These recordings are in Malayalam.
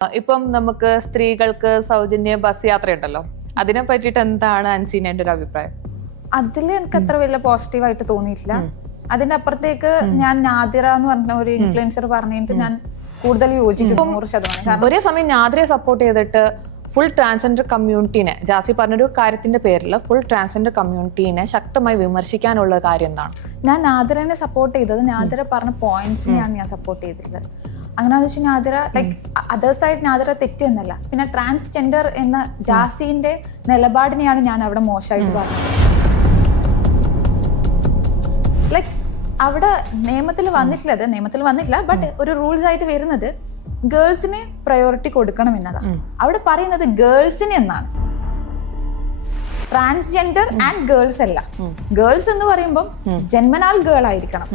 ഇപ്പം നമുക്ക് സ്ത്രീകൾക്ക് സൗജന്യ ബസ് യാത്ര ഉണ്ടല്ലോ, അതിനെ പറ്റിയിട്ട് എന്താണ് അൻസീനയുടെ ഒരു അഭിപ്രായം? അതിൽ എനിക്ക് അത്ര വലിയ പോസിറ്റീവായിട്ട് തോന്നിയിട്ടില്ല. അതിന്റെ അപ്പുറത്തേക്ക് ഞാൻ നാദിറ എന്ന് പറഞ്ഞ ഒരു ഇൻഫ്ലുവൻസർ പറഞ്ഞിട്ട് ഞാൻ കൂടുതൽ യോജിക്കുന്നു 100%. ഒരേ സമയം നാദിറയെ സപ്പോർട്ട് ചെയ്തിട്ട് ഫുൾ ട്രാൻസ്ജെൻഡർ കമ്മ്യൂണിറ്റീനെ, ജാസി പറഞ്ഞൊരു കാര്യത്തിന്റെ പേരിൽ ഫുൾ ട്രാൻസ്ജെൻഡർ കമ്മ്യൂണിറ്റീനെ ശക്തമായി വിമർശിക്കാനുള്ള കാര്യം എന്താണ്? ഞാൻ നാദിറനെ സപ്പോർട്ട് ചെയ്തത് നാദിറ പറഞ്ഞ പോയിന്റ്സിനെയാണ് ഞാൻ സപ്പോർട്ട് ചെയ്തിട്ടുള്ളത്. അങ്ങനെയാന്ന് വെച്ചാൽ നാദിറ ലൈക്ക് അതേഴ്സായിട്ട് നാദിറ തെറ്റെന്നല്ല, പിന്നെ ട്രാൻസ്ജെൻഡർ എന്ന ജാസിന്റെ നിലപാടിനെയാണ് ഞാൻ അവിടെ മോശമായിട്ട് പറഞ്ഞത്. ലൈക്ക് അവിടെ നിയമത്തിൽ വന്നിട്ടില്ല, ബട്ട് ഒരു റൂൾസ് ആയിട്ട് വരുന്നത് ഗേൾസിന് പ്രയോറിറ്റി കൊടുക്കണം എന്നതാണ്. അവിടെ പറയുന്നത് ഗേൾസിന് എന്നാണ്, ട്രാൻസ്ജെൻഡർ ആൻഡ് ഗേൾസ് അല്ല. ഗേൾസ് എന്ന് പറയുമ്പോൾ ജന്മനാൽ ഗേൾ ആയിരിക്കണം.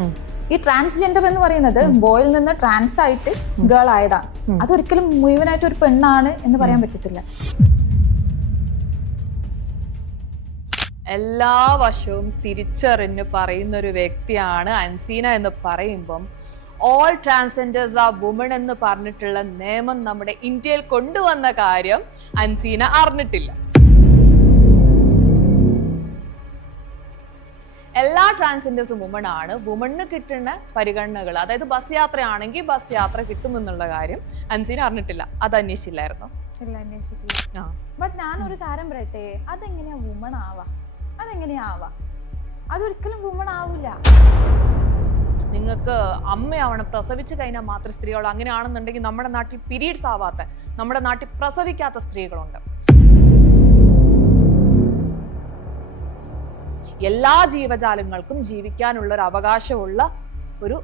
ഈ ട്രാൻസ്ജെൻഡർ എന്ന് പറയുന്നത് ബോയിൽ നിന്ന് ട്രാൻസ് ആയിട്ട് ഗേൾ ആയതാണ്. അതൊരിക്കലും മുഴുവനായിട്ട് ഒരു പെണ്ണാണ് എന്ന് പറയാൻ പറ്റത്തില്ല. എല്ലാ വശവും തിരിച്ചറിഞ്ഞ് പറയുന്ന ഒരു വ്യക്തിയാണ് അൻസീന എന്ന് പറയുമ്പം ഓൾ ട്രാൻസ്ജെൻഡേഴ്സ് ആർ വുമൺ എന്ന് പറഞ്ഞിട്ടുള്ള നിയമം നമ്മുടെ ഇന്ത്യയിൽ കൊണ്ടുവന്ന കാര്യം അൻസീന അറിഞ്ഞിട്ടില്ല. എല്ലാ ട്രാൻസ്ജെൻഡേഴ്സും വുമൺ ആണ്. വുമണിന് കിട്ടുന്ന പരിഗണനകൾ, അതായത് ബസ് യാത്രയാണെങ്കിൽ ബസ് യാത്ര കിട്ടുമെന്നുള്ള കാര്യം അൻസീന അറിഞ്ഞിട്ടില്ല. അത് അന്വേഷിച്ചില്ലായിരുന്നു? ഇല്ല, അന്വേഷിച്ചിട്ടില്ല. ബട്ട് ഞാനൊരു കാര്യം പറയട്ടെ, അതെങ്ങനെയാ വുമൺ ആവാ? അതൊരിക്കലും വുമൺ ആവില്ല. നിങ്ങൾക്ക് അമ്മയാവണം, പ്രസവിച്ചു കഴിഞ്ഞാൽ മാത്രം സ്ത്രീകൾ. അങ്ങനെയാണെന്നുണ്ടെങ്കിൽ നമ്മുടെ നാട്ടിൽ പീരീഡ്സ് ആവാത്ത, നമ്മുടെ നാട്ടിൽ പ്രസവിക്കാത്ത സ്ത്രീകളുണ്ട്. എല്ലാ ജീവജാലങ്ങൾക്കും ജീവിക്കാനുള്ള ഒരു അവകാശമുള്ള ഒരു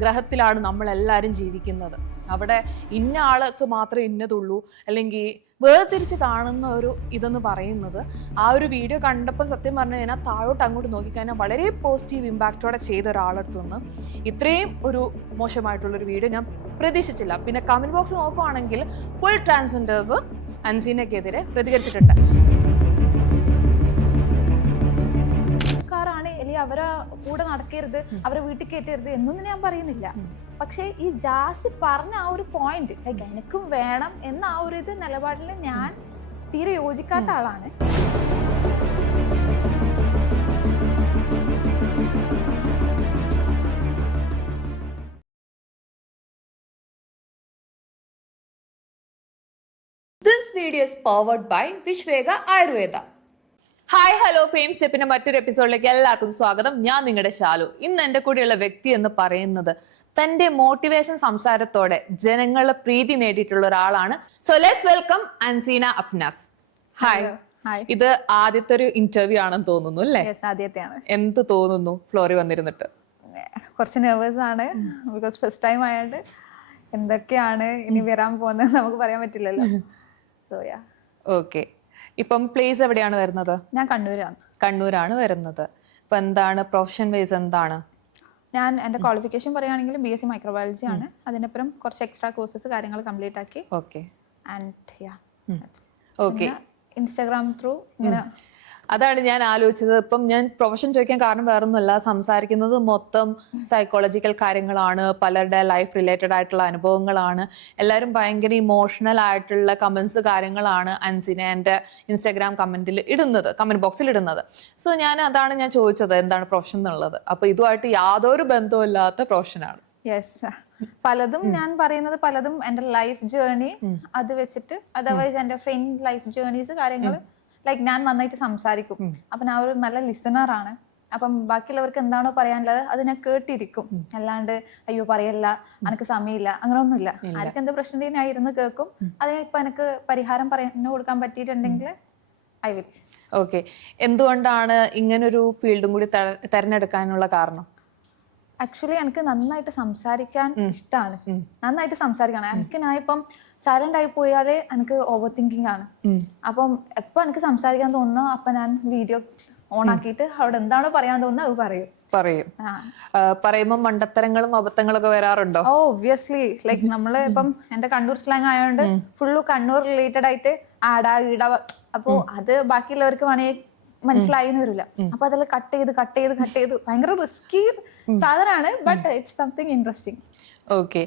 ഗ്രഹത്തിലാണ് നമ്മൾ എല്ലാവരും ജീവിക്കുന്നത്. അവിടെ ഇന്ന ആൾക്ക് മാത്രമേ ഇന്നതുള്ളൂ, അല്ലെങ്കിൽ വേർതിരിച്ച് കാണുന്ന ഒരു ഇതെന്ന് പറയുന്നത്, ആ ഒരു വീഡിയോ കണ്ടപ്പോൾ സത്യം പറഞ്ഞു കഴിഞ്ഞാൽ താഴോട്ട് അങ്ങോട്ട് നോക്കിക്കഴിഞ്ഞാൽ വളരെ പോസിറ്റീവ് ഇമ്പാക്റ്റോടെ ചെയ്ത ഒരാളടുത്ത് നിന്ന് ഇത്രയും ഒരു മോശമായിട്ടുള്ളൊരു വീഡിയോ ഞാൻ പ്രതീക്ഷിച്ചില്ല. പിന്നെ കമന്റ് ബോക്സ് നോക്കുവാണെങ്കിൽ ഫുൾ ട്രാൻസ്ജെൻഡേഴ്സ് അൻസീനക്കെതിരെ പ്രതികരിച്ചിട്ടുണ്ട്. അവരെ കൂടെ നടക്കരുത്, അവരെ വീട്ടിൽ കയറ്റരുത് എന്നൊന്നും ഞാൻ പറയുന്നില്ല. പക്ഷെ ഈ ജാസി പറഞ്ഞ ആ ഒരു പോയിന്റ്, ലൈക്ക് എനിക്കും വേണം എന്ന ആ ഒരു ഇത് നിലപാടിൽ ഞാൻ തീരെ യോജിക്കാത്ത ആളാണ്. This video is powered by Vishvega Ayurveda. Hi hello, fame സ്റ്റെപ്പിന്റെ മറ്റൊരു എപ്പിസോഡിലേക്ക് എല്ലാവർക്കും സ്വാഗതം. ഞാൻ നിങ്ങളുടെ ശാലു. ഇന്ന് എന്റെ കൂടെയുള്ള വ്യക്തി എന്ന് പറയുന്നത് തന്റെ മോട്ടിവേഷൻ സംസാരത്തോടെ ജനങ്ങളുടെ പ്രീതി നേടിയിട്ടുള്ള ഒരാളാണ്. So let's welcome Anseena Afnas. Hi. ഇത് ആദ്യത്തെ ഒരു ഇന്റർവ്യൂ ആണെന്ന് തോന്നുന്നു അല്ലേ? ആദ്യത്തെയാണ്. എന്ത് തോന്നുന്നു ഫ്ലോറിൽ വന്നിരുന്നിട്ട്? കുറച്ച് നെർവസ് ആണ്, ബിക്കോസ് ഫസ്റ്റ് ടൈം ആയതുകൊണ്ട് എന്തൊക്കെയാണ് ഇനി വരാൻ പോകുന്നത് നമുക്ക് പറയാൻ പറ്റില്ലല്ലോ. So yeah. ഓക്കെ. ഇപ്പം പ്ലേസ് എവിടെയാണ് വരുന്നത്? ഞാൻ കണ്ണൂരാണ് വരുന്നത്. ഇപ്പൊ എന്താണ് പ്രൊഫഷൻ വൈസ് എന്താണ്? ഞാൻ എന്റെ ക്വാളിഫിക്കേഷൻ പറയുകയാണെങ്കിൽ BSc മൈക്രോബയോളജി ആണ്. അതിനപ്പുറം കുറച്ച് എക്സ്ട്രാ കോഴ്സസ് കാര്യങ്ങൾ കംപ്ലീറ്റ് ആക്കി. Okay. And yeah, okay. Instagram through ഇങ്ങനെ. അതാണ് ഞാൻ ആലോചിച്ചത്. ഇപ്പം ഞാൻ പ്രൊഫഷൻ ചോദിക്കാൻ കാരണം വേറൊന്നുമല്ല, സംസാരിക്കുന്നത് മൊത്തം സൈക്കോളജിക്കൽ കാര്യങ്ങളാണ്, പലരുടെ ലൈഫ് റിലേറ്റഡ് ആയിട്ടുള്ള അനുഭവങ്ങളാണ്. എല്ലാവരും ഭയങ്കര ഇമോഷണൽ ആയിട്ടുള്ള കമന്റ്സ് കാര്യങ്ങളാണ് അൻസീന എൻ്റെ ഇൻസ്റ്റാഗ്രാം കമന്റ് ബോക്സിൽ ഇടുന്നത്. സോ അതാണ് ഞാൻ ചോദിച്ചത്, എന്താണ് പ്രൊഫഷൻ എന്നുള്ളത്. അപ്പൊ ഇതുമായിട്ട് യാതൊരു ബന്ധവും ഇല്ലാത്ത പ്രൊഫഷനാണ്. യെസ്. പലതും ഞാൻ പറയുന്നത് പലതും എൻ്റെ ലൈഫ് ജേർണി അത് വെച്ചിട്ട്, അതർവൈസ് എൻ്റെ ഫ്രണ്ട് ലൈഫ് ജേർണീസ് കാര്യങ്ങൾ, ലൈക്ക് ഞാൻ നന്നായിട്ട് സംസാരിക്കും. അപ്പൊ ഞാൻ ഒരു നല്ല ലിസണർ ആണ്. അപ്പം ബാക്കിയുള്ളവർക്ക് എന്താണോ പറയാനുള്ളത് അത് ഞാൻ കേട്ടിരിക്കും. അല്ലാണ്ട് അയ്യോ പറയല്ല, എനിക്ക് സമയമില്ല, അങ്ങനെ ഒന്നുമില്ല. ആർക്ക് എന്ത് പ്രശ്നം ഞാൻ ഇരുന്ന് കേൾക്കും. അതിന് ഇപ്പൊ എനിക്ക് പരിഹാരം പറഞ്ഞു കൊടുക്കാൻ പറ്റിയിട്ടുണ്ടെങ്കിൽ ഐ വിൽ. ഓക്കെ. എന്തുകൊണ്ടാണ് ഇങ്ങനൊരു ഫീൽഡും കൂടി തെരഞ്ഞെടുക്കാനുള്ള കാരണം? ആക്ച്വലി എനിക്ക് നന്നായിട്ട് സംസാരിക്കാൻ ഇഷ്ടമാണ്. നന്നായിട്ട് സംസാരിക്കണം. എനിക്ക് ഞാൻ ഇപ്പം സൈലന്റ് ആയി പോയാല് എനിക്ക് ഓവർ തിങ്കിങ് ആണ്. അപ്പം എപ്പൊ എനിക്ക് സംസാരിക്കാൻ തോന്നുന്നു അപ്പൊ ഞാൻ വീഡിയോ ഓൺ ആക്കിയിട്ട് അവിടെ എന്താണോ പറയാൻ തോന്നുന്നത് അത് പറയുമ്പോ മണ്ടത്തരങ്ങളും അബദ്ധങ്ങളൊക്കെ വരാറുണ്ടോ? ഒബ്വിയസ്ലി. ലൈക്ക് നമ്മള് ഇപ്പം എന്റെ കണ്ണൂർ സ്ലാങ് ആയതുകൊണ്ട് ഫുള്ള് കണ്ണൂർ റിലേറ്റഡ് ആയിട്ട് ആടാ ഈട, അപ്പൊ അത് ബാക്കിയുള്ളവർക്ക് വേണമെങ്കിൽ മനസ്സിലായിന്ന് വരില്ല. അപ്പൊ അതെല്ലാം കട്ട് ചെയ്ത് ഭയങ്കര റിസ്കി സാധനമാണ്. But it's something interesting. Okay.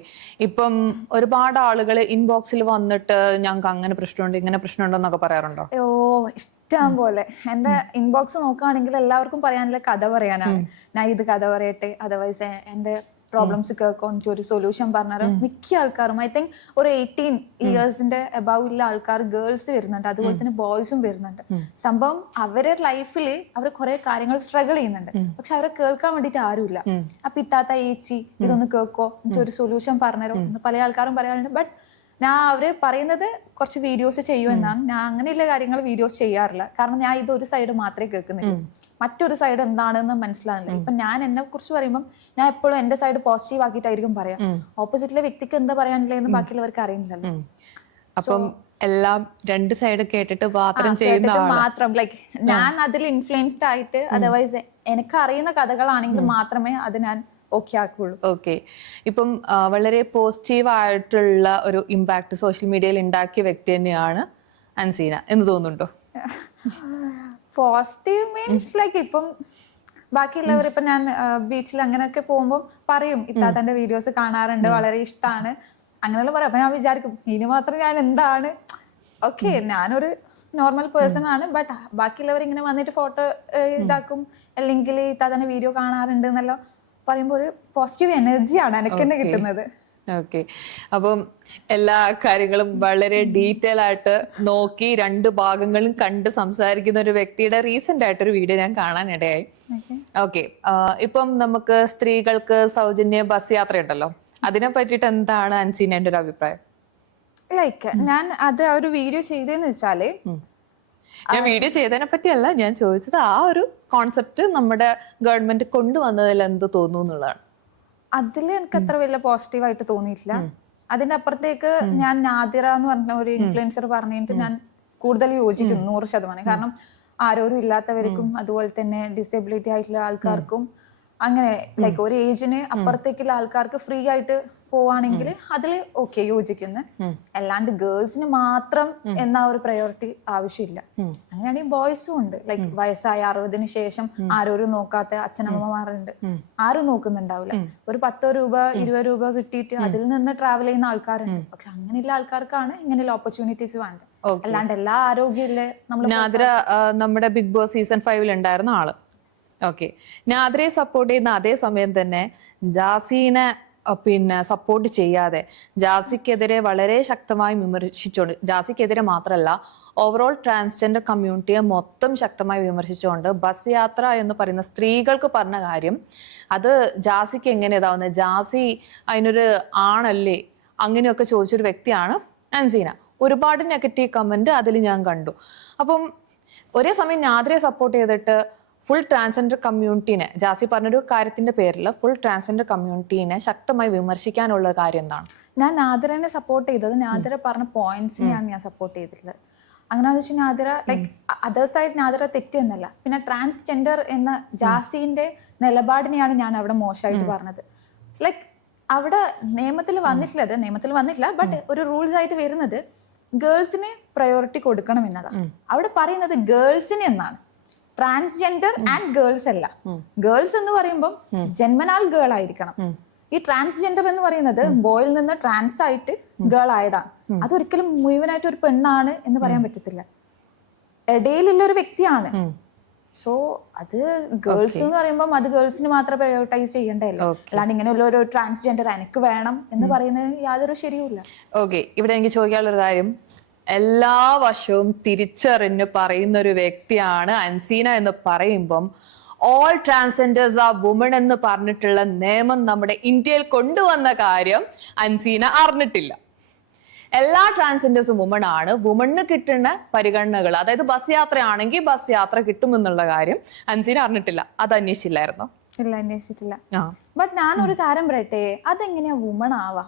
ഇപ്പം ഒരുപാട് ആളുകൾ ഇൻബോക്സിൽ വന്നിട്ട് ഞങ്ങൾക്ക് അങ്ങനെ പ്രശ്നമുണ്ട് ഇങ്ങനെ പ്രശ്നമുണ്ടോ എന്നൊക്കെ പറയാറുണ്ടോ? ഓ ഇഷ്ടം പോലെ. എന്റെ ഇൻബോക്സ് നോക്കുകയാണെങ്കിൽ എല്ലാവർക്കും പറയാനുള്ള കഥ പറയാനാണ്. ഞാൻ ഇത് കഥ പറയട്ടെ, അതർവൈസ് എന്റെ പ്രോബ്ലംസ് കേൾക്കോ, എനിക്ക് ഒരു സൊല്യൂഷൻ പറഞ്ഞാലും മിക്ക ആൾക്കാരും ഐ തിങ്ക് ഒരു 18 ഇയേഴ്സിന്റെ അബവ് ഉള്ള ആൾക്കാർ ഗേൾസ് വരുന്നുണ്ട്, അതുപോലെ തന്നെ ബോയ്സും വരുന്നുണ്ട്. സംഭവം അവരുടെ ലൈഫിൽ അവർ കുറെ കാര്യങ്ങൾ സ്ട്രഗിൾ ചെയ്യുന്നുണ്ട്, പക്ഷെ അവരെ കേൾക്കാൻ വേണ്ടിട്ട് ആരുമില്ല. അപ്പൊ ഇത്താത്ത ഏച്ചി ഇതൊന്ന് കേൾക്കോ, എനിക്ക് ഒരു സൊല്യൂഷൻ പറഞ്ഞുതരോ എന്ന് പല ആൾക്കാരും പറയാറുണ്ട്. ബട്ട് ഞാൻ അവര് പറയുന്നത് കുറച്ച് വീഡിയോസ് ചെയ്യുമെന്നാണ്. ഞാൻ അങ്ങനെയുള്ള കാര്യങ്ങൾ വീഡിയോസ് ചെയ്യാറില്ല, കാരണം ഞാൻ ഇത് ഒരു സൈഡ് മാത്രമേ കേൾക്കുന്നുള്ളൂ, മറ്റൊരു സൈഡ് എന്താണെന്ന് മനസ്സിലാവില്ല. ഇപ്പൊ ഞാൻ എന്നെ കുറിച്ച് പറയുമ്പോൾ ഞാൻ എപ്പോഴും എന്റെ സൈഡ് പോസിറ്റീവ് ആക്കിയിട്ടായിരിക്കും പറയാം. ഓപ്പോസിറ്റിലെ വ്യക്തിക്ക് എന്താ പറയാനില്ലെന്ന് ബാക്കിയുള്ളവർക്ക് അറിയില്ലല്ലോ. അപ്പം എല്ലാം രണ്ട് സൈഡ് കേട്ടിട്ട് മാത്രം ലൈക്ക് ഞാൻ അതിൽ ഇൻഫ്ലുവൻസ്ഡ് ആയിട്ട്, അതർവൈസ് എനിക്ക് അറിയുന്ന കഥകളാണെങ്കിൽ മാത്രമേ അത് ഞാൻ ഓക്കെ ആക്കുള്ളൂ. ഓക്കെ. ഇപ്പം വളരെ പോസിറ്റീവ് ആയിട്ടുള്ള ഒരു ഇമ്പാക്ട് സോഷ്യൽ മീഡിയയിൽ ഉണ്ടാക്കിയ വ്യക്തി തന്നെയാണ് അൻസീന എന്ന് തോന്നുന്നുണ്ടോ? പോസിറ്റീവ് മീൻസ് ലൈക്ക് ഇപ്പം ബാക്കിയുള്ളവർ ഇപ്പൊ ഞാൻ ബീച്ചിൽ അങ്ങനെയൊക്കെ പോകുമ്പോൾ പറയും ഇത്താത്തന്റെ വീഡിയോസ് കാണാറുണ്ട്, വളരെ ഇഷ്ടമാണ് അങ്ങനെയുള്ള പറയും. അപ്പൊ ഞാൻ വിചാരിക്കും ഇനി മാത്രം ഞാൻ എന്താണ്, ഓക്കെ ഞാനൊരു നോർമൽ പേഴ്സൺ ആണ്, ബട്ട് ബാക്കിയുള്ളവർ ഇങ്ങനെ വന്നിട്ട് ഫോട്ടോ ഇതാക്കും അല്ലെങ്കിൽ ഇത്താത്തന്റെ വീഡിയോ കാണാറുണ്ട് എന്നെല്ലാം പറയുമ്പോൾ ഒരു പോസിറ്റീവ് എനർജിയാണ് എനിക്ക് തന്നെ കിട്ടുന്നത്. ഓക്കെ. അപ്പം എല്ലാ കാര്യങ്ങളും വളരെ ഡീറ്റെയിൽ ആയിട്ട് നോക്കി രണ്ട് ഭാഗങ്ങളും കണ്ട് സംസാരിക്കുന്ന ഒരു വ്യക്തിയുടെ റീസെന്റ് ആയിട്ടൊരു വീഡിയോ ഞാൻ കാണാനിടയായി. ഓക്കെ. ഇപ്പം നമുക്ക് സ്ത്രീകൾക്ക് സൗജന്യ ബസ് യാത്ര ഉണ്ടല്ലോ, അതിനെ പറ്റിയിട്ട് എന്താണ് അൻസീനയുടെ ഒരു അഭിപ്രായം? ലൈക്ക് ഞാൻ അത് ഒരു വീഡിയോ ചെയ്തതെന്ന് വെച്ചാല്, ഞാൻ വീഡിയോ ചെയ്തതിനെ പറ്റിയല്ല ഞാൻ ചോദിച്ചത്, ആ ഒരു കോൺസെപ്റ്റ് നമ്മുടെ ഗവൺമെന്റ് കൊണ്ടുവന്നതിൽ എന്ത് തോന്നുന്നു എന്നുള്ളതാണ്. അതിൽ എനിക്ക് അത്ര വലിയ പോസിറ്റീവ് ആയിട്ട് തോന്നിയിട്ടില്ല. അതിന്റെ അപ്പുറത്തേക്ക് ഞാൻ നാദിറ എന്ന് പറഞ്ഞ ഒരു ഇൻഫ്ലുവൻസർ പറഞ്ഞിട്ട് ഞാൻ കൂടുതൽ യോജിക്കുന്നു 100%. കാരണം ആരോരും ഇല്ലാത്തവർക്കും അതുപോലെ തന്നെ ഡിസേബിലിറ്റി ആയിട്ടുള്ള ആൾക്കാർക്കും അങ്ങനെ ലൈക്ക് ഒരു ഏജിന് അപ്പുറത്തേക്കുള്ള ആൾക്കാർക്ക് ഫ്രീ ആയിട്ട് പോവാണെങ്കിൽ അതിൽ ഓക്കെ യോജിക്കുന്നു. അല്ലാണ്ട് ഗേൾസിന് മാത്രം എന്ന ഒരു പ്രയോറിറ്റി ആവശ്യമില്ല. അങ്ങനെയാണെങ്കിൽ ബോയ്സും ഉണ്ട്, ലൈക്ക് വയസ്സായ 60-ന് ശേഷം ആരോരും നോക്കാത്ത അച്ഛനമ്മമാരുണ്ട്, ആരും നോക്കുന്നുണ്ടാവില്ല. ഒരു 10 രൂപ 20 രൂപ കിട്ടിയിട്ട് അതിൽ നിന്ന് ട്രാവൽ ചെയ്യുന്ന ആൾക്കാരുണ്ട്. പക്ഷെ അങ്ങനെയുള്ള ആൾക്കാർക്കാണ് ഇങ്ങനെയുള്ള ഓപ്പർച്യൂണിറ്റീസ് വേണ്ടത്. അല്ലാണ്ട് എല്ലാ ആരോഗ്യമില്ല. നാദിറ നമ്മുടെ ബിഗ് ബോസ് സീസൺ 5 ഉണ്ടായിരുന്ന ആള്. ഓക്കെ. നാദിറയെ സപ്പോർട്ട് ചെയ്യുന്ന അതേ സമയം തന്നെ ജാസീനെ പിന്നെ സപ്പോർട്ട് ചെയ്യാതെ ജാസിക്കെതിരെ വളരെ ശക്തമായി വിമർശിച്ചുകൊണ്ട്, ജാസിക്കെതിരെ മാത്രമല്ല ഓവറോൾ ട്രാൻസ്ജെൻഡർ കമ്മ്യൂണിറ്റിയെ മൊത്തം ശക്തമായി വിമർശിച്ചുകൊണ്ട് ബസ് യാത്ര എന്ന് പറയുന്ന സ്ത്രീകൾക്ക് പറഞ്ഞ കാര്യം അത് ജാസിക്ക് എങ്ങനെ ഇതാവുന്നത്, ജാസി അതിനൊരു ആണല്ലേ അങ്ങനെയൊക്കെ ചോദിച്ചൊരു വ്യക്തിയാണ് അൻസീന. ഒരുപാട് നെഗറ്റീവ് കമന്റ് അതിൽ ഞാൻ കണ്ടു. അപ്പം ഒരേ സമയം നാദിറയെ സപ്പോർട്ട് ചെയ്തിട്ട് ഫുൾ ട്രാൻസ്ജെൻഡർ കമ്മ്യൂണിറ്റീനെ, ജാസി പറഞ്ഞൊരു കാര്യത്തിന്റെ പേരിൽ ഫുൾ ട്രാൻസ്ജെൻഡർ കമ്മ്യൂണിറ്റീനെ ശക്തമായി വിമർശിക്കാനുള്ള കാര്യം എന്താണ്? ഞാൻ നാദിറനെ സപ്പോർട്ട് ചെയ്തത് നാദിറ പറഞ്ഞ പോയിന്റ്സിനെയാണ് ഞാൻ സപ്പോർട്ട് ചെയ്തിട്ടുള്ളത്. അങ്ങനെയാണെന്ന് വെച്ചാൽ നാദിറ ലൈക്ക് അതേഴ്സായിട്ട് നാദിറ തെറ്റെന്നല്ല, പിന്നെ ട്രാൻസ്ജെൻഡർ എന്ന ജാസിന്റെ നിലപാടിനെയാണ് ഞാൻ അവിടെ മോശമായിട്ട് പറഞ്ഞത്. ലൈക്ക് അവിടെ നിയമത്തിൽ വന്നിട്ടില്ല, ബട്ട് ഒരു റൂൾസ് ആയിട്ട് വരുന്നത് ഗേൾസിന് പ്രയോറിറ്റി കൊടുക്കണം എന്നതാണ്. അവിടെ പറയുന്നത് ഗേൾസിന് എന്നാണ്, ട്രാൻസ്ജെൻഡർ ആൻഡ് ഗേൾസ് അല്ല. ഗേൾസ് എന്ന് പറയുമ്പോൾ ജന്മനാൽ ഗേൾ ആയിരിക്കണം. ഈ ട്രാൻസ്ജെൻഡർ എന്ന് പറയുന്നത് ബോയിൽ നിന്ന് ട്രാൻസ് ആയിട്ട് ഗേൾ ആയതാണ്. അതൊരിക്കലും മുഴുവനായിട്ട് ഒരു പെണ്ണാണ് എന്ന് പറയാൻ പറ്റത്തില്ല, ഇടയിലുള്ള ഒരു വ്യക്തിയാണ്. സോ അത് ഗേൾസ് എന്ന് പറയുമ്പോൾ അത് ഗേൾസിന് മാത്രം പ്രയോറിറ്റൈസ് ചെയ്യേണ്ടതല്ലോ, അല്ലാണ്ട് ഇങ്ങനെയുള്ള ഒരു ട്രാൻസ്ജെൻഡർ എനിക്ക് വേണം എന്ന് പറയുന്നത് യാതൊരു ശരിയുമില്ല. ഓക്കെ. ഇവിടെ എനിക്ക് ചോദിക്കാനുള്ള ഒരു കാര്യം, എല്ലാ വർഷവും തിരിച്ചറിഞ്ഞ് പറയുന്ന ഒരു വ്യക്തിയാണ് അൻസീന എന്ന് പറയുമ്പം ഓൾ ട്രാൻസ്ജെൻഡേഴ്സ് ആർ വുമൺ എന്ന് പറഞ്ഞിട്ടുള്ള നിയമം നമ്മുടെ ഇന്ത്യയിൽ കൊണ്ടുവന്ന കാര്യം അൻസീന അറിഞ്ഞിട്ടില്ല. എല്ലാ ട്രാൻസ്ജെൻഡേഴ്സും വുമൺ ആണ്, വുമണിന് കിട്ടുന്ന പരിഗണനകൾ, അതായത് ബസ് യാത്രയാണെങ്കിൽ ബസ് യാത്ര കിട്ടുമെന്നുള്ള കാര്യം അൻസീന അറിഞ്ഞിട്ടില്ല. അത് അന്വേഷിച്ചില്ലായിരുന്നോ? ഇല്ല, അന്വേഷിച്ചിട്ടില്ല. ബട്ട് ഞാനൊരു കാര്യം പറയട്ടെ, അതെങ്ങനെയാ വുമൺ ആവാ?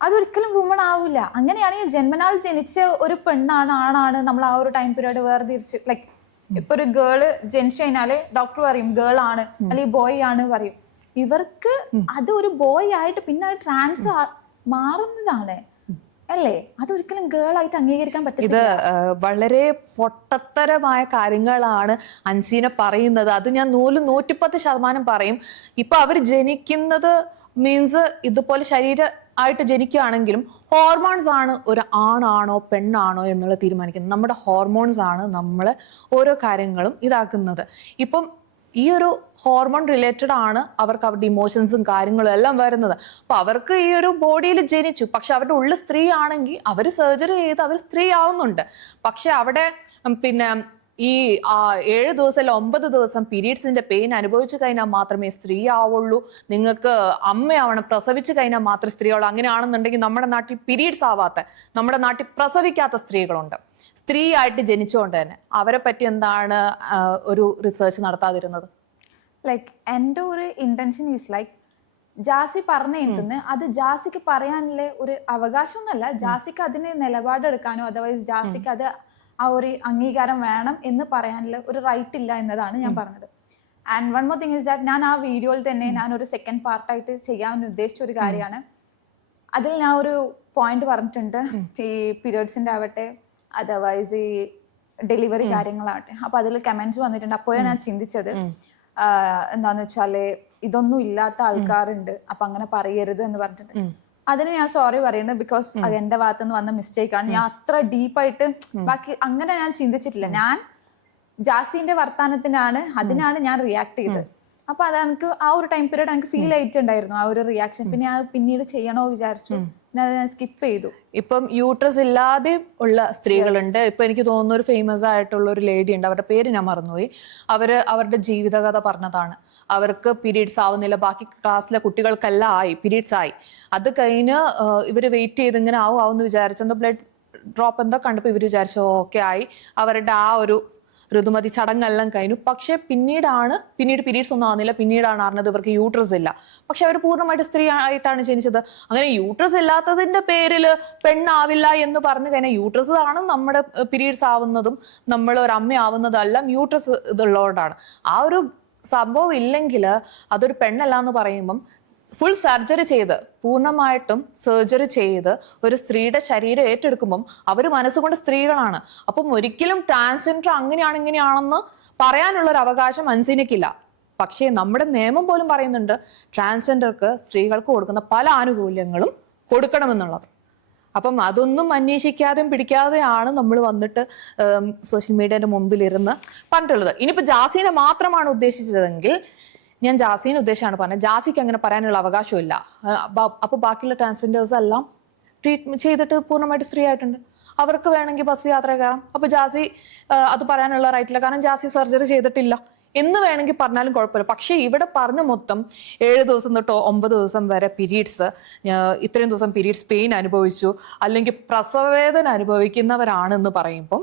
അതൊരിക്കലും വുമൺ ആവില്ല. അങ്ങനെയാണെങ്കിൽ ജന്മനാൽ ജനിച്ച ഒരു പെണ്ണാണ് ആണാണ് നമ്മൾ ആ ഒരു ടൈം പീരീഡ് വേർതിരിച്ച്, ലൈക്ക് ഇപ്പൊ ഒരു ഗേള് ജനിച്ചു കഴിഞ്ഞാല് ഡോക്ടർ പറയും ഗേൾ ആണ് അല്ലെങ്കിൽ ബോയ് ആണ് പറയും. ഇവർക്ക് അത് ഒരു ബോയ് ആയിട്ട് പിന്നെ അത് ട്രാൻസ് മാറുന്നതാണ് അല്ലേ? അതൊരിക്കലും ഗേൾ ആയിട്ട് അംഗീകരിക്കാൻ പറ്റില്ല. ഇത് വളരെ പൊട്ടത്തരമായ കാര്യങ്ങളാണ് അൻസീന പറയുന്നത്. അത് ഞാൻ 110% പറയും. ഇപ്പൊ അവർ ജനിക്കുന്നത് മീൻസ് ഇതുപോലെ ശരീരമായിട്ട് ജനിക്കുകയാണെങ്കിലും ഹോർമോൺസ് ആണ് ഒരു ആണാണോ പെണ്ണാണോ എന്നുള്ളത് തീരുമാനിക്കുന്നത്. നമ്മുടെ ഹോർമോൺസ് ആണ് നമ്മൾ ഓരോ കാര്യങ്ങളും ഇതാക്കുന്നത്. ഇപ്പം ഈ ഒരു ഹോർമോൺ റിലേറ്റഡ് ആണ് അവർക്ക് അവരുടെ ഇമോഷൻസും കാര്യങ്ങളും എല്ലാം വരുന്നത്. അപ്പൊ അവർക്ക് ഈ ഒരു ബോഡിയിൽ ജനിച്ചു, പക്ഷെ അവരുടെ ഉള്ളിൽ സ്ത്രീ ആണെങ്കിൽ അവർ സർജറി ചെയ്ത് അവർ സ്ത്രീ ആവുന്നുണ്ട്. പക്ഷെ അവിടെ പിന്നെ ഈ 7 ദിവസം അല്ല 9 ദിവസം പീരീഡ്സിന്റെ പെയിൻ അനുഭവിച്ചു കഴിഞ്ഞാൽ മാത്രമേ സ്ത്രീ ആവുള്ളൂ. നിങ്ങൾക്ക് അമ്മയാവണം, പ്രസവിച്ചു കഴിഞ്ഞാൽ മാത്രമേ സ്ത്രീ ആവുള്ളൂ. അങ്ങനെയാണെന്നുണ്ടെങ്കിൽ നമ്മുടെ നാട്ടിൽ പീരീഡ്സ് ആവാത്ത, നമ്മുടെ നാട്ടിൽ പ്രസവിക്കാത്ത സ്ത്രീകളുണ്ട്. സ്ത്രീ ആയിട്ട് ജനിച്ചുകൊണ്ട് തന്നെ അവരെ പറ്റി എന്താണ് ഒരു റിസർച്ച് നടത്താതിരുന്നത്? ലൈക്ക് എൻ്റെ ഒരു ഇന്റൻഷൻ ഈസ് ലൈക്ക് ജാസി പറഞ്ഞിരുന്ന് അത് ജാസിക്ക് പറയാനുള്ള ഒരു അവകാശമൊന്നുമല്ല. ജാസിക്ക് അതിന് നിലപാടെടുക്കാനോ അതർവൈസ് ജാസിക്ക് അത് ആ ഒരു അംഗീകാരം വേണം എന്ന് പറയാനുള്ള ഒരു റൈറ്റ് ഇല്ല എന്നതാണ് ഞാൻ പറഞ്ഞത്. And one more thing is that ഞാൻ ആ വീഡിയോയിൽ തന്നെ ഞാൻ ഒരു സെക്കൻഡ് പാർട്ടായിട്ട് ചെയ്യാൻ ഉദ്ദേശിച്ച ഒരു കാര്യമാണ്. അതിൽ ഞാൻ ഒരു പോയിന്റ് പറഞ്ഞിട്ടുണ്ട്, ഈ പീരിയഡ്സിന്റെ ആവട്ടെ അതർവൈസ് ഈ ഡെലിവറി കാര്യങ്ങളാവട്ടെ. അപ്പൊ അതിൽ കമന്റ്സ് വന്നിട്ടുണ്ട്. അപ്പോഴാണ് ഞാൻ ചിന്തിച്ചത് എന്താന്ന് വെച്ചാല് ഇതൊന്നും ഇല്ലാത്ത ആൾക്കാരുണ്ട്, അപ്പൊ അങ്ങനെ പറയരുത് എന്ന് പറഞ്ഞിട്ട് അതിന് ഞാൻ സോറി പറയുന്നത്. ബിക്കോസ് അത് എന്റെ ഭാഗത്ത് നിന്ന് വന്ന മിസ്റ്റേക്ക് ആണ്. ഞാൻ അത്ര ഡീപ്പായിട്ട് ബാക്കി അങ്ങനെ ഞാൻ ചിന്തിച്ചിട്ടില്ല. ഞാൻ ജാസിന്റെ വർത്താനത്തിനാണ് അതിനാണ് ഞാൻ റിയാക്ട് ചെയ്തത്. അപ്പൊ അത് എനിക്ക് ആ ഒരു ടൈം പീരീഡ് എനിക്ക് ഫീൽ ആയിട്ടുണ്ടായിരുന്നു ആ ഒരു റിയാക്ഷൻ. പിന്നെ ഞാൻ പിന്നീട് ചെയ്യണോ വിചാരിച്ചു, ഞാൻ സ്കിപ്പ് ചെയ്തു. ഇപ്പം യൂട്രസ് ഇല്ലാതെ ഉള്ള സ്ത്രീകളുണ്ട്. ഇപ്പൊ എനിക്ക് തോന്നുന്ന ഒരു ഫേമസ് ആയിട്ടുള്ള ഒരു ലേഡി ഉണ്ട്, അവരുടെ പേര് ഞാൻ മറന്നുപോയി. അവരുടെ ജീവിതകഥ പറഞ്ഞതാണ്. അവർക്ക് പീരീഡ്സ് ആവുന്നില്ല, ബാക്കി ക്ലാസ്സിലെ കുട്ടികൾക്കെല്ലാം ആയി, പീരീഡ്സ് ആയി. അത് കഴിഞ്ഞ് ഇവര് വെയിറ്റ് ചെയ്ത് ഇങ്ങനെ ആവുമെന്ന് വിചാരിച്ചു, ബ്ലഡ് ഡ്രോപ്പ് എന്തോ കണ്ടപ്പോൾ ഇവർ വിചാരിച്ചു ഓക്കെ ആയി, അവരുടെ ആ ഒരു ഋതുമതി ചടങ്ങെല്ലാം കഴിഞ്ഞു. പക്ഷെ പിന്നീട് പീരീഡ്സ് ഒന്നും ആവുന്നില്ല. പിന്നീടാണ് അറിഞ്ഞത് ഇവർക്ക് യൂട്രസ് ഇല്ല. പക്ഷെ അവർ പൂർണ്ണമായിട്ട് സ്ത്രീ ആയിട്ടാണ് ജനിച്ചത്. അങ്ങനെ യൂട്രസ് ഇല്ലാത്തതിന്റെ പേരിൽ പെണ്ണാവില്ല എന്ന് പറഞ്ഞു കഴിഞ്ഞാൽ യൂട്രസ് ആണ് നമ്മുടെ പീരീഡ്സ് ആവുന്നതും നമ്മൾ ഒരു അമ്മയാവുന്നതും എല്ലാം യൂട്രസ് ഇതുള്ളതുകൊണ്ടാണ്. ആ ഒരു സംഭവം ഇല്ലെങ്കിൽ അതൊരു പെണ്ണല്ല എന്ന് പറയുമ്പം ഫുൾ സർജറി ചെയ്ത് പൂർണ്ണമായിട്ടും സർജറി ചെയ്ത് ഒരു സ്ത്രീയുടെ ശരീരം ഏറ്റെടുക്കുമ്പം അവർ മനസ്സുകൊണ്ട് സ്ത്രീകളാണ്. അപ്പം ഒരിക്കലും ട്രാൻസ്ജെൻഡർ അങ്ങനെയാണ് ഇങ്ങനെയാണെന്ന് പറയാനുള്ള ഒരു അവകാശം അൻസീനയ്ക്കില്ല. പക്ഷേ നമ്മുടെ നിയമം പോലും പറയുന്നുണ്ട് ട്രാൻസ്ജെൻഡർക്ക് സ്ത്രീകൾക്ക് കൊടുക്കുന്ന പല ആനുകൂല്യങ്ങളും കൊടുക്കണമെന്നുള്ളത്. അപ്പം അതൊന്നും അന്വേഷിക്കാതെയും പിടിക്കാതെയാണ് നമ്മൾ വന്നിട്ട് സോഷ്യൽ മീഡിയയുടെ മുമ്പിൽ ഇരുന്ന് പറഞ്ഞിട്ടുള്ളത്. ഇനിയിപ്പോൾ ജാസീനെ മാത്രമാണ് ഉദ്ദേശിച്ചതെങ്കിൽ ഞാൻ ജാസീനെ ഉദ്ദേശിച്ചാണ് പറഞ്ഞത്. ജാസിക്ക് അങ്ങനെ പറയാനുള്ള അവകാശമില്ല. അപ്പൊ ബാക്കിയുള്ള ട്രാൻസ്ജെൻഡേഴ്സ് എല്ലാം ട്രീറ്റ്മെന്റ് ചെയ്തിട്ട് പൂർണ്ണമായിട്ട് സ്ത്രീ ആയിട്ടുണ്ട്. അവർക്ക് വേണമെങ്കിൽ ബസ് യാത്ര കയറാം. അപ്പൊ ജാസി അത് പറയാനുള്ള റൈറ്റില്ല, കാരണം ജാസി സർജറി ചെയ്തിട്ടില്ല എന്ന് വേണമെങ്കിൽ പറഞ്ഞാലും കുഴപ്പമില്ല. പക്ഷെ ഇവിടെ പറഞ്ഞ മൊത്തം 7 ദിവസം തൊട്ട് 9 ദിവസം വരെ പീരീഡ്സ്, ഇത്രയും ദിവസം പീരീഡ്സ് പെയിൻ അനുഭവിച്ചു അല്ലെങ്കിൽ പ്രസവവേദന അനുഭവിക്കുന്നവരാണെന്ന് പറയുമ്പം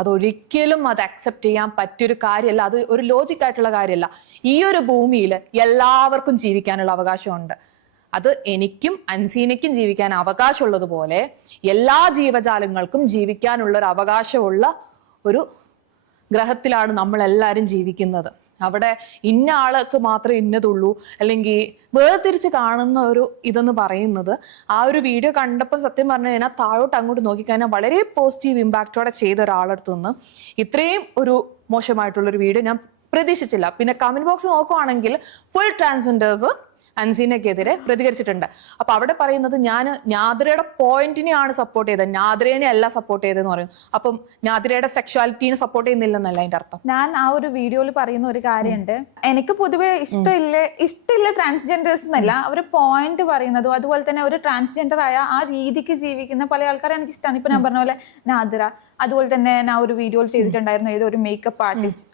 അതൊരിക്കലും അത് അക്സെപ്റ്റ് ചെയ്യാൻ പറ്റിയൊരു കാര്യമല്ല. അത് ഒരു ലോജിക് ആയിട്ടുള്ള കാര്യമല്ല. ഈ ഒരു ഭൂമിയിൽ എല്ലാവർക്കും ജീവിക്കാനുള്ള അവകാശമുണ്ട്. അത് എനിക്കും അൻസീനയ്ക്കും ജീവിക്കാൻ അവകാശമുള്ളതുപോലെ എല്ലാ ജീവജാലങ്ങൾക്കും ജീവിക്കാനുള്ള ഒരു അവകാശമുള്ള ഒരു ഗ്രഹത്തിലാണ് നമ്മളെല്ലാവരും ജീവിക്കുന്നത്. അവിടെ ഇന്ന ആൾക്ക് മാത്രമേ ഇന്നതുള്ളൂ അല്ലെങ്കിൽ വേർതിരിച്ച് കാണുന്ന ഒരു ഇതെന്ന് പറയുന്നത് ആ ഒരു വീഡിയോ കണ്ടപ്പോൾ സത്യം പറഞ്ഞു കഴിഞ്ഞാൽ താഴോട്ട് അങ്ങോട്ട് നോക്കിക്കഴിഞ്ഞാൽ വളരെ പോസിറ്റീവ് ഇമ്പാക്റ്റോടെ ചെയ്ത ഒരാളടുത്ത് നിന്ന് ഇത്രയും ഒരു മോശമായിട്ടുള്ളൊരു വീഡിയോ ഞാൻ പ്രതീക്ഷിച്ചില്ല. പിന്നെ കമന്റ് ബോക്സ് നോക്കുവാണെങ്കിൽ ഫുൾ ട്രാൻസ്ജെൻഡേഴ്സ് അൻസീനയ്ക്കെതിരെ പ്രതികരിച്ചിട്ടുണ്ട്. അപ്പൊ അവിടെ പറയുന്നത് ഞാൻ നാദിറയുടെ പോയിന്റിനെയാണ് സപ്പോർട്ട് ചെയ്തത്, നാദിറേനെ അല്ല സപ്പോർട്ട് ചെയ്തതെന്ന് പറയും. അപ്പം നാദിറയുടെ സെക്ഷുവാലിറ്റീനെ സപ്പോർട്ട് ചെയ്യുന്നില്ലെന്നല്ല അതിന്റെ അർത്ഥം. ഞാൻ ആ ഒരു വീഡിയോയിൽ പറയുന്ന ഒരു കാര്യമുണ്ട്, എനിക്ക് പൊതുവെ ഇഷ്ടമില്ല ട്രാൻസ്ജെൻഡേഴ്സ് എന്നല്ല, അവർ പോയിന്റ് പറയുന്നതും അതുപോലെ തന്നെ ഒരു ട്രാൻസ്ജെൻഡർ ആയ ആ രീതിക്ക് ജീവിക്കുന്ന പല ആൾക്കാരെ എനിക്ക് ഇഷ്ടമാണ്. ഇപ്പൊ ഞാൻ പറഞ്ഞ പോലെ നാദിറ, അതുപോലെ തന്നെ ഞാൻ ഒരു വീഡിയോയിൽ ചെയ്തിട്ടുണ്ടായിരുന്നു ഏതോ ഒരു മേക്കപ്പ് ആർട്ടിസ്റ്റ്,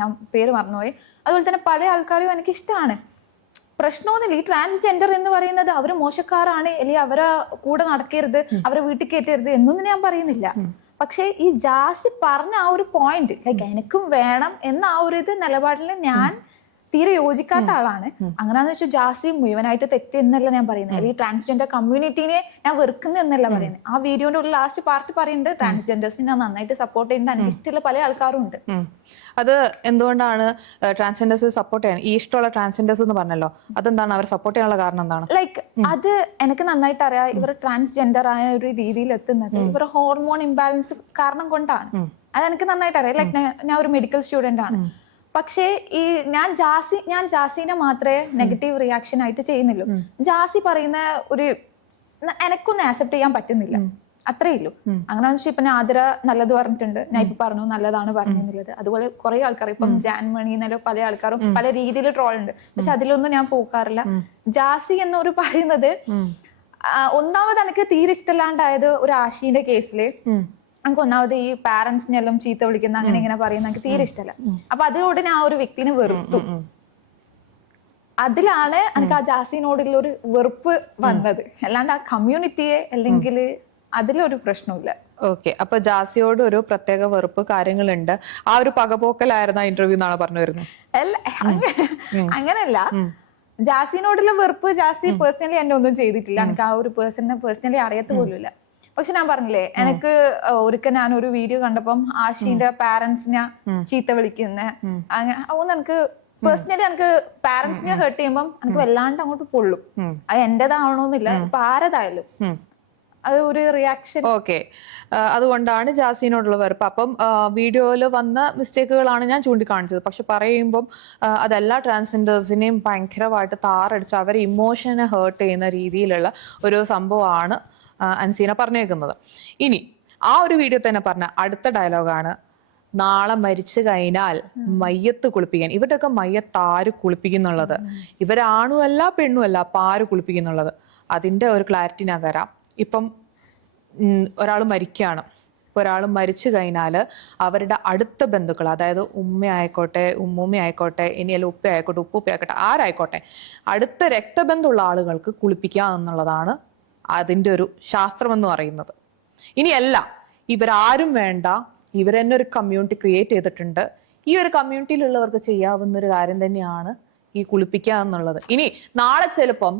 ഞാൻ പേര് മറന്നുപോയി. അതുപോലെ തന്നെ പല ആൾക്കാരും എനിക്ക് ഇഷ്ടമാണ്. പ്രശ്നമൊന്നുമില്ല. ഈ ട്രാൻസ്ജെൻഡർ എന്ന് പറയുന്നത് അവര് മോശക്കാരാണ് അല്ലെങ്കിൽ അവരെ കൂടെ നടക്കരുത്, അവരെ വീട്ടിൽ കയറ്റരുത് എന്നൊന്നും ഞാൻ പറയുന്നില്ല. പക്ഷെ ഈ ജാസി പറഞ്ഞ ആ ഒരു പോയിന്റ് ലൈക്ക് എനിക്കും വേണം എന്ന ആ ഒരു ഇത് നിലപാടിൽ ഞാൻ തീരെ യോജിക്കാത്ത ആളാണ്. അങ്ങനെയാന്ന് വെച്ചാൽ ജാസി മുഴുവനായിട്ട് തെറ്റ് എന്നല്ല ഞാൻ പറയുന്നത്, അല്ലെങ്കിൽ ട്രാൻസ്ജെൻഡർ കമ്മ്യൂണിറ്റീനെ ഞാൻ വെറുക്കുന്നു എന്നല്ല പറയുന്നത്. ആ വീഡിയോന്റെ ഒരു ലാസ്റ്റ് പാർട്ട് പറയുന്നുണ്ട് ട്രാൻസ്ജെൻഡേഴ്സിനെ ഞാൻ നന്നായിട്ട് സപ്പോർട്ട് ചെയ്യുന്നത് എനിക്ക് ഇഷ്ടമുള്ള പല ആൾക്കാരും ഉണ്ട്. അത് എന്തുകൊണ്ടാണ് ട്രാൻസ്ജെൻഡേഴ്സ് സപ്പോർട്ട് ചെയ്യാൻ ഈ ഇഷ്ടമുള്ള ട്രാൻസ്ജെൻഡേഴ്സ് എന്ന് പറഞ്ഞല്ലോ, അതെന്താണ് അവർ സപ്പോർട്ട് ചെയ്യാനുള്ള കാരണം എന്താണ്? ലൈക്ക് അത് എനിക്ക് നന്നായിട്ട് അറിയാം. ഇവർ ട്രാൻസ്ജെൻഡർ ആയ ഒരു രീതിയിൽ എത്തുന്നത് ഇവർ ഹോർമോൺ ഇംബാലൻസ് കാരണം കൊണ്ടാണ്. അതെനിക്ക് നന്നായിട്ട് അറിയാം. ലൈക്ക് ഞാൻ ഒരു മെഡിക്കൽ സ്റ്റുഡന്റ് ആണ്. പക്ഷേ ഈ ഞാൻ ജാസിനെ മാത്രമേ നെഗറ്റീവ് റിയാക്ഷൻ ആയിട്ട് ചെയ്യുന്നുള്ളൂ. ജാസി പറയുന്ന ഒരു എനക്കൊന്നും ആക്സെപ്റ്റ് ചെയ്യാൻ പറ്റുന്നില്ല, അത്രേ ഉള്ളൂ. അങ്ങനെ വെച്ചാൽ ഇപ്പൊ ഞാൻ ആതിര നല്ലത് പറഞ്ഞിട്ടുണ്ട്, ഞാൻ ഇപ്പൊ പറഞ്ഞു നല്ലതാണ് പറഞ്ഞെന്നുള്ളത്. അതുപോലെ കുറെ ആൾക്കാർ ഇപ്പം ജാൻമണി എന്നല്ലോ പല ആൾക്കാരും പല രീതിയിൽ ട്രോൾ ഉണ്ട്, പക്ഷെ അതിലൊന്നും ഞാൻ പോക്കാറില്ല. ജാസി എന്നൊരു പറയുന്നത് ഒന്നാമത് എനിക്ക് തീരെ ഇഷ്ടമില്ലാണ്ടായത് ഒരു ആശീന്റെ കേസില് എനിക്ക് ഒന്നാമത് ഈ പാരന്റ്സിനെല്ലാം ചീത്ത വിളിക്കുന്ന അങ്ങനെ ഇങ്ങനെ പറയുന്ന എനിക്ക് തീരെ ഇഷ്ടമല്ല. അപ്പൊ അതോടെ ഞാൻ ആ ഒരു വ്യക്തിനെ വെറുത്തു. അതിലാണ് എനിക്ക് ആ ജാസിനോടുള്ള ഒരു വെറുപ്പ് വന്നത്, അല്ലാണ്ട് ആ കമ്മ്യൂണിറ്റിയെ അല്ലെങ്കിൽ അതിലൊരു പ്രശ്നമില്ല. ഓക്കെ, അപ്പൊ ജാസിയോട് ഒരു പ്രത്യേക വെറുപ്പ് കാര്യങ്ങളുണ്ട്. ആ ഒരു പകപോക്കലായിരുന്നു ഇന്റർവ്യൂ എന്നാണ് പറഞ്ഞു വരുന്നത്? അല്ല, അങ്ങനല്ല. ജാസിനോടുള്ള വെറുപ്പ്, ജാസി പേഴ്സണലി എന്നെ ഒന്നും ചെയ്തിട്ടില്ല, എനിക്ക് ആ ഒരു പേഴ്സണിനെ പേഴ്സണലി അറിയത്ത് പോലുമില്ല. പക്ഷെ ഞാൻ പറഞ്ഞില്ലേ, എനിക്ക് ഒരിക്കൽ ഞാൻ ഒരു വീഡിയോ കണ്ടപ്പം ആഷിന്റെ പാരന്റ്സിനെ ചീത്ത വിളിക്കുന്ന അതൊന്നും എനിക്ക് പേഴ്സണലി എനിക്ക് പാരന്റ്സിനെ ഹേർട്ട് ചെയ്യുമ്പം എനിക്ക് വല്ലാണ്ട് അങ്ങോട്ട് പൊള്ളും. അത് എന്റേതാവണമെന്നില്ല, ഇപ്പൊ ആരതായാലും അത് ഒരു റിയാക്ഷൻ. ഓക്കെ, അതുകൊണ്ടാണ് ജാസിനോടുള്ള വെറുപ്പ്. അപ്പം വീഡിയോയിൽ വന്ന മിസ്റ്റേക്കുകളാണ് ഞാൻ ചൂണ്ടിക്കാണിച്ചത്. പക്ഷെ പറയുമ്പം അതെല്ലാ ട്രാൻസ്ജെൻഡേഴ്സിനെയും ഭയങ്കരമായിട്ട് താറടിച്ച് അവരെ ഇമോഷനെ ഹേർട്ട് ചെയ്യുന്ന രീതിയിലുള്ള ഒരു സംഭവമാണ് അൻസീന പറഞ്ഞേക്കുന്നത്. ഇനി ആ ഒരു വീഡിയോ തന്നെ പറഞ്ഞ അടുത്ത ഡയലോഗാണ്, നാളെ മരിച്ചു കഴിഞ്ഞാൽ മയ്യത്ത് കുളിപ്പിക്കാൻ. ഇവരുടെയൊക്കെ മയ്യത്ത് ആര് കുളിപ്പിക്കുന്നുള്ളത്? ഇവരാണുമല്ല പെണ്ണുമല്ല, അപ്പൊ ആര് കുളിപ്പിക്കുന്നുള്ളത്? അതിന്റെ ഒരു ക്ലാരിറ്റി ഞാൻ തരാം. ഇപ്പം ഒരാൾ മരിക്കുകയാണ്, ഒരാൾ മരിച്ചു കഴിഞ്ഞാൽ അവരുടെ അടുത്ത ബന്ധുക്കൾ, അതായത് ഉമ്മ ആയിക്കോട്ടെ, ഉമ്മൂമ്മ ആയിക്കോട്ടെ, ഇനിയല്ല ഉപ്പ ആയിക്കോട്ടെ, ഉപ്പൂപ്പ ആയിക്കോട്ടെ, ആരായിക്കോട്ടെ, അടുത്ത രക്തബന്ധമുള്ള ആളുകൾക്ക് കുളിപ്പിക്കുക എന്നുള്ളതാണ് അതിൻ്റെ ഒരു ശാസ്ത്രമെന്ന് പറയുന്നത്. ഇനിയല്ല ഇവരാരും വേണ്ട, ഇവർ തന്നെ ഒരു കമ്മ്യൂണിറ്റി ക്രിയേറ്റ് ചെയ്തിട്ടുണ്ട്, ഈ ഒരു കമ്മ്യൂണിറ്റിയിലുള്ളവർക്ക് ചെയ്യാവുന്ന ഒരു കാര്യം തന്നെയാണ് ഈ കുളിപ്പിക്കുക എന്നുള്ളത്. ഇനി നാളെ ചിലപ്പം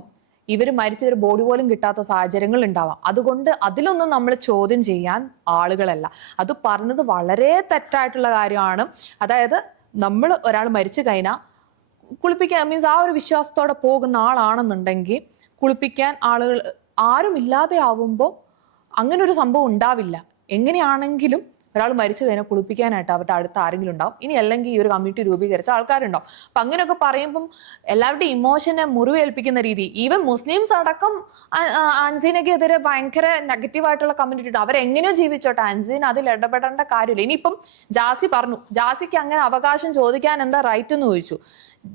ഇവർ മരിച്ചൊരു ബോഡി പോലും കിട്ടാത്ത സാഹചര്യങ്ങൾ ഉണ്ടാവാം. അതുകൊണ്ട് അതിലൊന്നും നമ്മൾ ചോദ്യം ചെയ്യാൻ ആളുകളല്ല. അത് പറഞ്ഞത് വളരെ തെറ്റായിട്ടുള്ള കാര്യമാണ്. അതായത് നമ്മൾ ഒരാൾ മരിച്ചു കഴിഞ്ഞാൽ കുളിപ്പിക്കാൻ മീൻസ് ആ ഒരു വിശ്വാസത്തോടെ പോകുന്ന ആളാണെന്നുണ്ടെങ്കിൽ കുളിപ്പിക്കാൻ ആളുകൾ ആരും ഇല്ലാതെ ആവുമ്പോൾ അങ്ങനെ ഒരു സംഭവം ഉണ്ടാവില്ല. എങ്ങനെയാണെങ്കിലും ഒരാൾ മരിച്ചു കഴിഞ്ഞാൽ കുളിപ്പിക്കാനായിട്ട് അവരുടെ അടുത്ത് ആരെങ്കിലും ഉണ്ടാവും. ഇനി അല്ലെങ്കിൽ ഈ ഒരു കമ്മ്യൂണിറ്റി രൂപീകരിച്ച ആൾക്കാരുണ്ടാവും. അപ്പൊ അങ്ങനെയൊക്കെ പറയുമ്പം എല്ലാവരുടെയും ഇമോഷനെ മുറിവേൽപ്പിക്കുന്ന രീതി, ഈവൻ മുസ്ലിംസ് അടക്കം അൻസീനക്കെതിരെ ഭയങ്കര നെഗറ്റീവായിട്ടുള്ള കമ്മ്യൂണിറ്റി ഉണ്ട്. അവരെങ്ങനെയോ ജീവിച്ചോട്ടെ, അൻസീൻ അതിൽ ഇടപെടേണ്ട കാര്യമില്ല. ഇനിയിപ്പം ജാസി പറഞ്ഞു, ജാസിക്ക് അങ്ങനെ അവകാശം ചോദിക്കാൻ എന്താ റൈറ്റ് എന്ന് ചോദിച്ചു.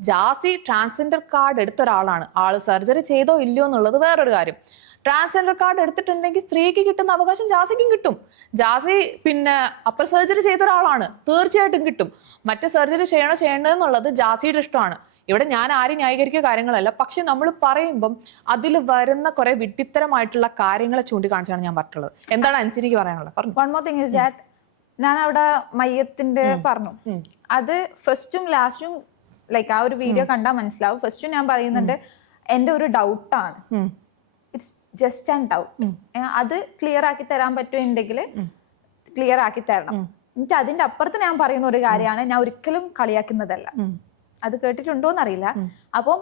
ജാസി ട്രാൻസ്ജെൻഡർ കാർഡ് എടുത്ത ഒരാളാണ്. ആള് സർജറി ചെയ്തോ ഇല്ലയോ എന്നുള്ളത് വേറൊരു കാര്യം. ട്രാൻസ്ജെൻഡർ കാർഡ് എടുത്തിട്ടുണ്ടെങ്കിൽ സ്ത്രീക്ക് കിട്ടുന്ന അവകാശം ജാസിക്കും കിട്ടും. ജാസി പിന്നെ അപ്പർ സർജറി ചെയ്ത ഒരാളാണ്, തീർച്ചയായിട്ടും കിട്ടും. മറ്റേ സർജറി ചെയ്യണമെന്നുള്ളത് ജാസിയുടെ ഇഷ്ടമാണ്. ഇവിടെ ഞാൻ ആരും ന്യായീകരിക്കുക കാര്യങ്ങളല്ല. പക്ഷെ നമ്മൾ പറയുമ്പം അതിൽ വരുന്ന കുറെ വിഡ്ഢിത്തരമായിട്ടുള്ള കാര്യങ്ങളെ ചൂണ്ടിക്കാണിച്ചാണ് ഞാൻ പറഞ്ഞിട്ടുള്ളത്. എന്താണ് അൻസിനിക്ക് പറയാനുള്ളത്? One more thing is that ഞാൻ അവിടെ മയ്യത്തിന്റെ പറഞ്ഞു, അത് ഫസ്റ്റും ലാസ്റ്റും ലൈക്ക് ആ ഒരു വീഡിയോ കണ്ടാൽ മനസ്സിലാവും. ഫസ്റ്റും ഞാൻ പറയുന്നുണ്ട് എന്റെ ഒരു ഡൗട്ടാണ്, ഇറ്റ്സ് ജസ്റ്റ് ആൻഡ് ഡൗട്ട്. അത് ക്ലിയർ ആക്കി തരാൻ പറ്റുമെങ്കിൽ ക്ലിയർ ആക്കി തരണം. എന്നിട്ട് അതിന്റെ അപ്പുറത്ത് ഞാൻ പറയുന്ന ഒരു കാര്യമാണ്, ഞാൻ ഒരിക്കലും കളിയാക്കുന്നതല്ല. അത് കേട്ടിട്ടുണ്ടോന്ന് അറിയില്ല. അപ്പം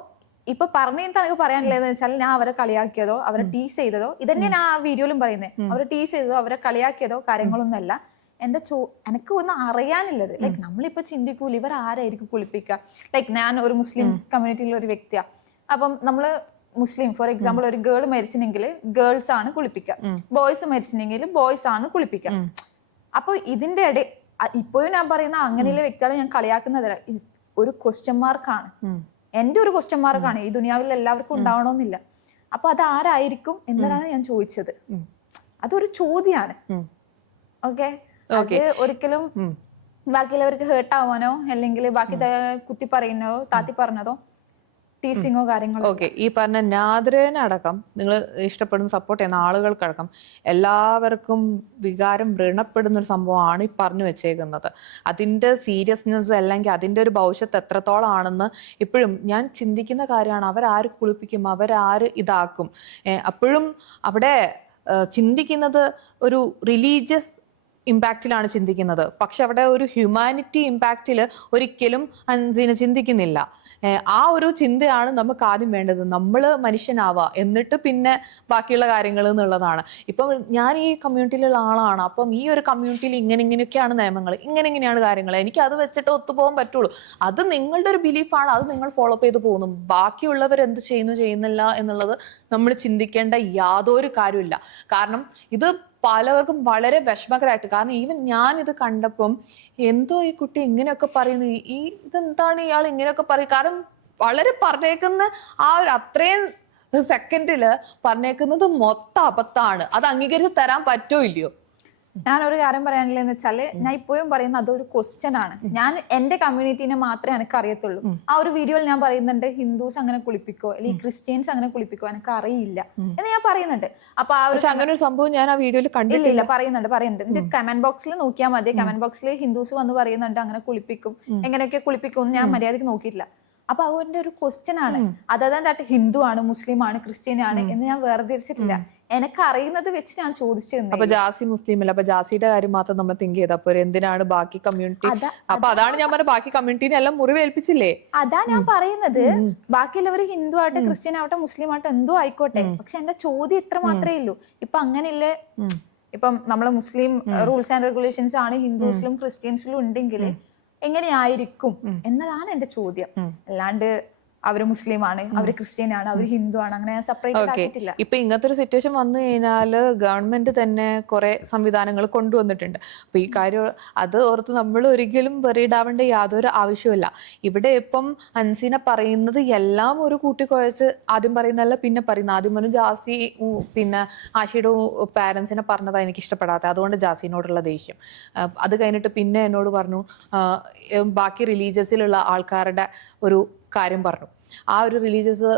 ഇപ്പൊ പറഞ്ഞ തനക്ക് പറയാനുള്ളതെന്ന് വെച്ചാൽ ഞാൻ അവരെ കളിയാക്കിയതോ അവരെ ടീസ് ചെയ്തതോ ഇതന്നെ ഞാൻ ആ വീഡിയോയിലും പറയുന്നത്. അവരെ ടീസ് ചെയ്തതോ അവരെ കളിയാക്കിയതോ കാര്യങ്ങളൊന്നും അല്ല. എനിക്ക് ഒന്നും അറിയാനുള്ളത് ലൈക്ക് നമ്മളിപ്പോ ചിന്തിക്കൂല ഇവർ ആരായിരിക്കും കുളിപ്പിക്കുക. ലൈക്ക് ഞാൻ ഒരു മുസ്ലിം കമ്മ്യൂണിറ്റിയിലുള്ള ഒരു വ്യക്തിയാ. അപ്പം നമ്മള് മുസ്ലിം ഫോർ എക്സാമ്പിൾ ഒരു ഗേൾ മരിച്ചിനെങ്കിൽ ഗേൾസ് ആണ് കുളിപ്പിക്കുക, ബോയ്സ് മരിച്ചിനെങ്കിൽ ബോയ്സ് ആണ് കുളിപ്പിക്കുക. അപ്പൊ ഇതിന്റെ ഇടയിൽ ഇപ്പോഴും ഞാൻ പറയുന്ന അങ്ങനെയുള്ള വ്യക്തികളെ ഞാൻ കളിയാക്കുന്നതല്ല, ഒരു ക്വസ്റ്റ്യൻ മാർക്കാണ്. എന്റെ ഒരു ക്വസ്റ്റ്യൻ മാർക്കാണ്. ഈ ദുനിയാവിൽ എല്ലാവർക്കും ഉണ്ടാവണമെന്നില്ല. അപ്പൊ അത് ആരായിരിക്കും എന്നതാണ് ഞാൻ ചോദിച്ചത്. അതൊരു ചോദ്യമാണ്. ഓക്കെ, അത് ഒരിക്കലും ബാക്കിയുള്ളവർക്ക് ഹേർട്ട് ആവാനോ അല്ലെങ്കിൽ ബാക്കി കുത്തി പറയുന്നതോ താത്തി പറഞ്ഞതോ ടീസിങ്ങോ കാര്യങ്ങളോ. ഓക്കെ, ഈ പറഞ്ഞ നാദ്രേനടക്കം നിങ്ങൾ ഇഷ്ടപ്പെടുന്ന സപ്പോർട്ട് ചെയ്യുന്ന ആളുകൾക്കടക്കം എല്ലാവർക്കും വികാരം വ്രണപ്പെടുന്ന ഒരു സംഭവമാണ് ഈ പറഞ്ഞു വെച്ചേക്കുന്നത്. അതിന്റെ സീരിയസ്നെസ് അല്ലെങ്കിൽ അതിന്റെ ഒരു ഭവിഷ്യത്ത് എത്രത്തോളം ആണെന്ന് ഇപ്പോഴും ഞാൻ ചിന്തിക്കുന്ന കാര്യമാണ്. അവരാര് കുളിപ്പിക്കും, അവരാര് ഇതാക്കും. അപ്പോഴും അവിടെ ചിന്തിക്കുന്നത് ഒരു റിലീജിയസ് ഇമ്പാക്റ്റിലാണ് ചിന്തിക്കുന്നത്. പക്ഷെ അവിടെ ഒരു ഹ്യൂമാനിറ്റി ഇമ്പാക്റ്റിൽ ഒരിക്കലും അൻസീന ചിന്തിക്കുന്നില്ല. ആ ഒരു ചിന്തയാണ് നമുക്ക് ആദ്യം വേണ്ടത്. നമ്മൾ മനുഷ്യനാവുക, എന്നിട്ട് പിന്നെ ബാക്കിയുള്ള കാര്യങ്ങൾ എന്നുള്ളതാണ്. ഇപ്പം ഞാൻ ഈ കമ്മ്യൂണിറ്റിയിലുള്ള ആളാണ്, അപ്പം ഈ ഒരു കമ്മ്യൂണിറ്റിയിൽ ഇങ്ങനെയൊക്കെയാണ് നിയമങ്ങൾ, ഇങ്ങനെയാണ് കാര്യങ്ങൾ, എനിക്ക് അത് വെച്ചിട്ട് ഒത്തുപോകാൻ പറ്റുള്ളൂ. അത് നിങ്ങളുടെ ഒരു ബിലീഫാണ്, അത് നിങ്ങൾ ഫോളോ ചെയ്ത് പോകുന്നു. ബാക്കിയുള്ളവർ എന്ത് ചെയ്യുന്നില്ല എന്നുള്ളത് നമ്മൾ ചിന്തിക്കേണ്ട യാതൊരു കാര്യമില്ല. കാരണം ഇത് പലവർക്കും വളരെ വിഷമകരമായിട്ട്, കാരണം ഈവൻ ഞാൻ ഇത് കണ്ടപ്പം എന്തോ ഈ കുട്ടി ഇങ്ങനെയൊക്കെ പറയുന്നു, ഇതെന്താണ് ഇയാൾ ഇങ്ങനെയൊക്കെ പറയും. കാരണം വളരെ പറഞ്ഞേക്കുന്ന ആ ഒരു അത്രയും സെക്കൻഡില് പറഞ്ഞേക്കുന്നത് മൊത്തം അബദ്ധമാണ്. അത് അംഗീകരിച്ച് തരാൻ പറ്റോ ഇല്ലയോ? ഞാനൊരു കാര്യം പറയാനില്ലെന്ന് വെച്ചാല്, ഞാൻ ഇപ്പോഴും പറയുന്നത് അതൊരു ക്വസ്റ്റ്യൻ ആണ്. ഞാൻ എന്റെ കമ്മ്യൂണിറ്റീനെ മാത്രമേ എനിക്ക് അറിയത്തുള്ളൂ. ആ ഒരു വീഡിയോയിൽ ഞാൻ പറയുന്നുണ്ട് ഹിന്ദുസ് അങ്ങനെ കുളിപ്പിക്കോ അല്ലെങ്കിൽ ക്രിസ്ത്യൻസ് അങ്ങനെ കുളിപ്പിക്കോ എനിക്ക് അറിയില്ല എന്ന് ഞാൻ പറയുന്നുണ്ട്. അപ്പൊ ആ ഒരു അങ്ങനെ ഒരു സംഭവം ഞാൻ ആ വീഡിയോയിൽ കണ്ടിട്ടില്ല. പറയുന്നുണ്ട് കമന്റ് ബോക്സിൽ നോക്കിയാൽ മതി. കമന്റ് ബോക്സിൽ ഹിന്ദുസ് വന്ന് പറയുന്നുണ്ട് അങ്ങനെ കുളിപ്പിക്കും, എങ്ങനെയൊക്കെ കുളിപ്പിക്കും ഞാൻ മര്യാദക്ക് നോക്കിയിട്ടില്ല. അപ്പൊ അവരുടെ ഒരു ക്വസ്റ്റ്യൻ ആണ്. അതായത് ഹിന്ദു ആണ്, മുസ്ലിം ആണ്, ക്രിസ്ത്യൻ ആണ് എന്ന് ഞാൻ വേർതിരിച്ചിട്ടില്ല. എനിക്ക് അറിയുന്നത് വെച്ച് ഞാൻ ചോദിച്ചിരുന്നു. അപ്പൊ ജാസി മുസ്ലിം അല്ല, അപ്പൊ ജാസിയുടെ കാര്യം മാത്രം നമ്മൾ തിങ്ക് ചെയ്തപ്പോ എന്തിനാണ് ബാക്കി കമ്മ്യൂണിറ്റി? അപ്പൊ അതാണ് ഞാൻ പറഞ്ഞ, ബാക്കി കമ്മ്യൂണിറ്റിനെ എല്ലാം മുറിവേൽപ്പിച്ചില്ലേ? അതാ ഞാൻ പറയുന്നത്. ബാക്കിയുള്ളവർ ഹിന്ദു ആവട്ടെ, ക്രിസ്ത്യൻ ആവട്ടെ, മുസ്ലിം ആവട്ടെ, എന്തോ ആയിക്കോട്ടെ. പക്ഷെ എന്റെ ചോദ്യം ഇത്ര മാത്രമേ ഉള്ളൂ. ഇപ്പൊ അങ്ങനെയില്ലേ, ഇപ്പം നമ്മളെ മുസ്ലിം റൂൾസ് ആൻഡ് റെഗുലേഷൻസ് ആണ് ഹിന്ദുസിലും ക്രിസ്ത്യൻസിലും ഉണ്ടെങ്കിൽ എങ്ങനെയായിരിക്കും എന്നതാണ് എന്റെ ചോദ്യം. അല്ലാണ്ട് അവര് മുസ്ലിം ആണ്, അവര് ക്രിസ്ത്യൻ ആണ്, അവര് ഹിന്ദു ആണ്, അങ്ങനെ സെപ്പറേറ്റ് ആക്കിയിട്ടില്ല. ഇപ്പൊ ഇങ്ങനത്തെ ഒരു സിറ്റുവേഷൻ വന്നു കഴിഞ്ഞാല് ഗവൺമെന്റ് തന്നെ കുറെ സംവിധാനങ്ങൾ കൊണ്ടുവന്നിട്ടുണ്ട്. അപ്പൊ ഈ കാര്യം അത് ഓർത്ത് നമ്മൾ ഒരിക്കലും വെറിയിടാവേണ്ട യാതൊരു ആവശ്യമില്ല. ഇവിടെ ഇപ്പം അൻസീന പറയുന്നത് എല്ലാം ഒരു കൂട്ടിക്കുഴച്ച് ആദ്യം പറയുന്നതല്ല പിന്നെ പറയുന്നത്. ആദ്യം പറഞ്ഞു ജാസി പിന്നെ ആഷിയുടെ പാരന്റ്സിനെ പറഞ്ഞതാ എനിക്ക് ഇഷ്ടപ്പെടാത്ത, അതുകൊണ്ട് ജാസിനോടുള്ള ദേഷ്യം. അത് കഴിഞ്ഞിട്ട് പിന്നെ എന്നോട് പറഞ്ഞു ബാക്കി റിലീജിയസിലുള്ള ആൾക്കാരുടെ ഒരു കാര്യം പറഞ്ഞു. ആ ഒരു റിലീജിയസ്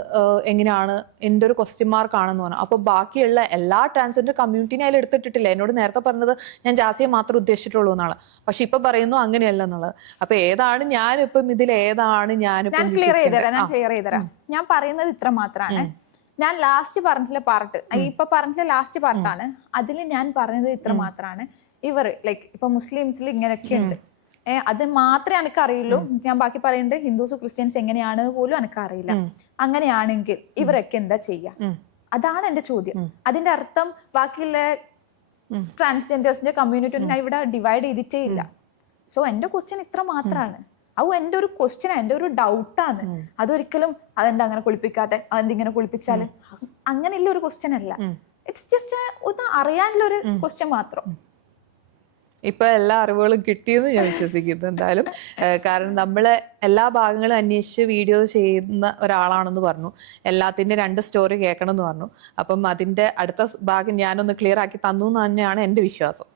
എങ്ങനെയാണ് എൻ്റെ ഒരു ക്വസ്റ്റ്യൻ മാർക്ക് ആണെന്ന് പറഞ്ഞു. അപ്പൊ ബാക്കിയുള്ള എല്ലാ ട്രാൻസ്ജെൻഡർ കമ്മ്യൂണിറ്റിനെ അതിൽ എടുത്തിട്ടില്ല. എന്നോട് നേരത്തെ പറഞ്ഞത് ഞാൻ ജാസിയെ മാത്രം ഉദ്ദേശിച്ചിട്ടുള്ളൂ എന്നാണ്. പക്ഷെ ഇപ്പൊ പറയുന്നു അങ്ങനെയല്ല എന്നുള്ളത്. അപ്പൊ ഏതാണ് ഞാനിപ്പം ഇതിൽ ഏതാണ് ഞാനിപ്പം ക്ലിയർ ചെയ്തരാം. ഞാൻ പറയുന്നത് ഇത്ര മാത്രമാണ്. ഞാൻ ലാസ്റ്റ് പറഞ്ഞിട്ടുള്ള പാർട്ട്, ഇപ്പൊ പറഞ്ഞിട്ടുള്ള ലാസ്റ്റ് പാർട്ടാണ്. അതിൽ ഞാൻ പറയുന്നത് ഇത്ര മാത്രമാണ്. ഇവർ ലൈക്ക് ഇപ്പൊ മുസ്ലിംസിൽ ഇങ്ങനെയൊക്കെ ഉണ്ട്, അത് മാത്രമേ എനിക്ക് അറിയുള്ളൂ. ഞാൻ ബാക്കി പറയുന്നുണ്ട് ഹിന്ദുസ് ക്രിസ്ത്യൻസ് എങ്ങനെയാണ് പോലും എനിക്ക് അറിയില്ല. അങ്ങനെയാണെങ്കിൽ ഇവരൊക്കെ എന്താ ചെയ്യാ? അതാണ് എന്റെ ചോദ്യം. അതിന്റെ അർത്ഥം ബാക്കിയുള്ള ട്രാൻസ്ജെൻഡേഴ്സിന്റെ കമ്മ്യൂണിറ്റി ഞാൻ ഇവിടെ ഡിവൈഡ് ചെയ്തിട്ടേ ഇല്ല. സോ എന്റെ ക്വസ്റ്റ്യൻ ഇത്ര മാത്രമാണ്. അത് എന്റെ ഒരു ക്വസ്റ്റ്യൻ, എന്റെ ഒരു ഡൗട്ടാണ്. അതൊരിക്കലും അതെന്താ അങ്ങനെ കുളിപ്പിക്കാതെ, അതെന്തിങ്ങനെ കുളിപ്പിച്ചാല്, അങ്ങനെയുള്ള ഒരു ക്വസ്റ്റ്യൻ അല്ല. ഇറ്റ്സ് ജസ്റ്റ് ഒന്ന് അറിയാനുള്ള ഒരു ക്വസ്റ്റ്യൻ മാത്രം. ഇപ്പൊ എല്ലാ അറിവുകളും കിട്ടിയെന്ന് ഞാൻ വിശ്വസിക്കുന്നു എന്തായാലും. കാരണം നമ്മള് എല്ലാ ഭാഗങ്ങളും അന്വേഷിച്ച് വീഡിയോ ചെയ്യുന്ന ഒരാളാണെന്ന് പറഞ്ഞു. എല്ലാത്തിന്റെ 2 സ്റ്റോറി കേൾക്കണം എന്ന് പറഞ്ഞു. അപ്പം അതിന്റെ അടുത്ത ഭാഗം ഞാനൊന്ന് ക്ലിയർ ആക്കി തന്നു എന്ന് തന്നെയാണ് എന്റെ വിശ്വാസം.